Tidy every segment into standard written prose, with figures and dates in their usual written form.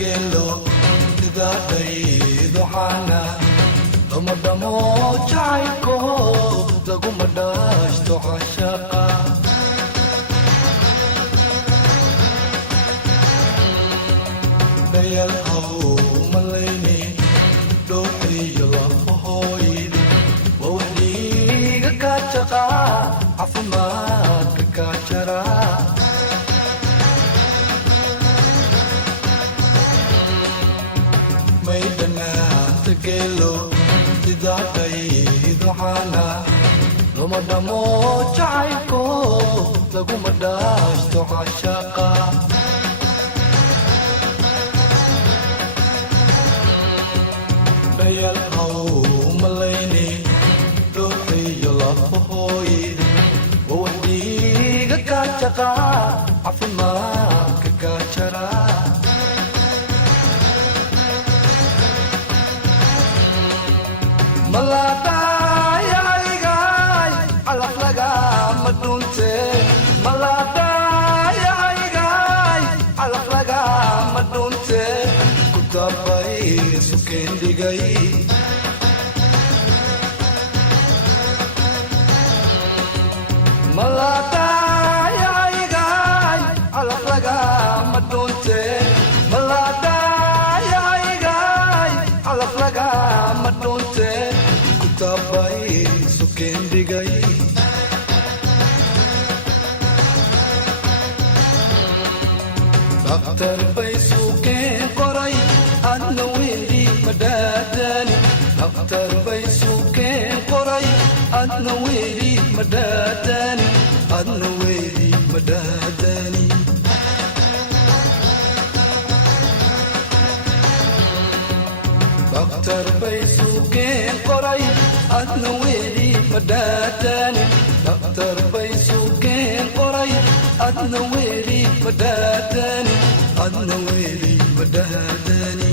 gelo tidaaday duxana ramadamo jaayko lagu madashto cashaqa dayal haw malayni dooxiyo lafahoyd wawdiga ka jaqa caafimaadka ka jara gelo tidaaday duxana ramadamo jaayko lagu madashto cashaqa dayal haw malayni dooxiyo lafahoyd wawdiga ka jaqa caafimaadka ka jara malatayayay calaf lagama dhunte malatayayay calaf lagama dhunte kutabay sukeen dhigay malatayayay calaf lagama dhunte malatayayay calaf lagama dhunte kutabay sukeen dhigay daktar bay sukeen qoray adna weeli madadani daktar bay sukeen qoray adna weeli madadani adna weeli madadani daktar bay sukeen qoray adna weeli madadani daktar bay sukeen qoray adna weeli madadani adna weeli madadani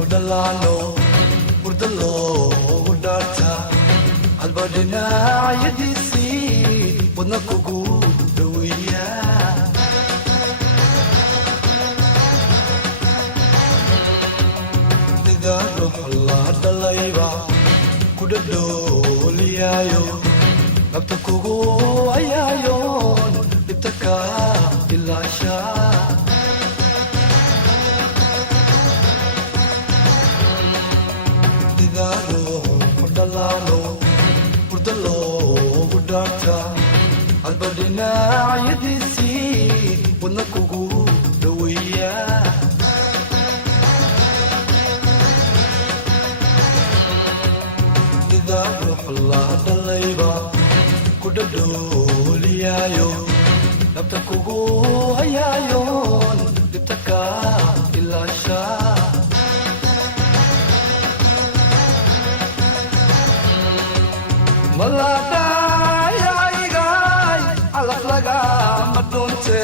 udalano urdalo udata albadina yadisi wadna kugu dhawiya dida ruuxla dhalayba kudadoliyayo nabta kugu ayayon ibtaka ilasha urdalo udata albadina yadisi wadna kugu dhawiya dida ruuxla dhalayba kudadoliyayo nabta kugu ayayon ibtaka ilasha malatayayay calaf lagama dhunte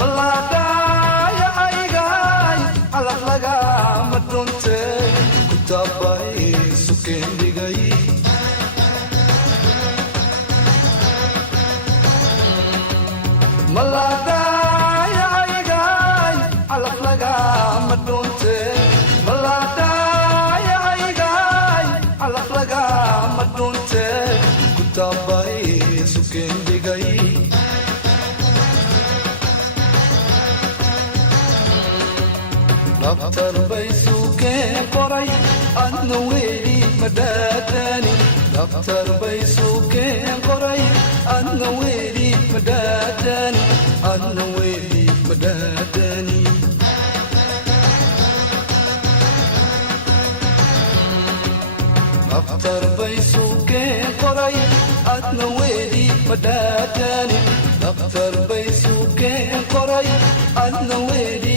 malatayayay calaf lagama dhunte kutabay sukeen dhigay malatayayay calaf lagama dhunte دكتور بيسوكي قري أنا ويلي مداداني دكتور بيسوكي قري أنا ويلي مداداني أنا ويلي مداداني دكتور بيسوكي قري أنا ويلي مداداني دكتور بيسوكي قري أنا ويلي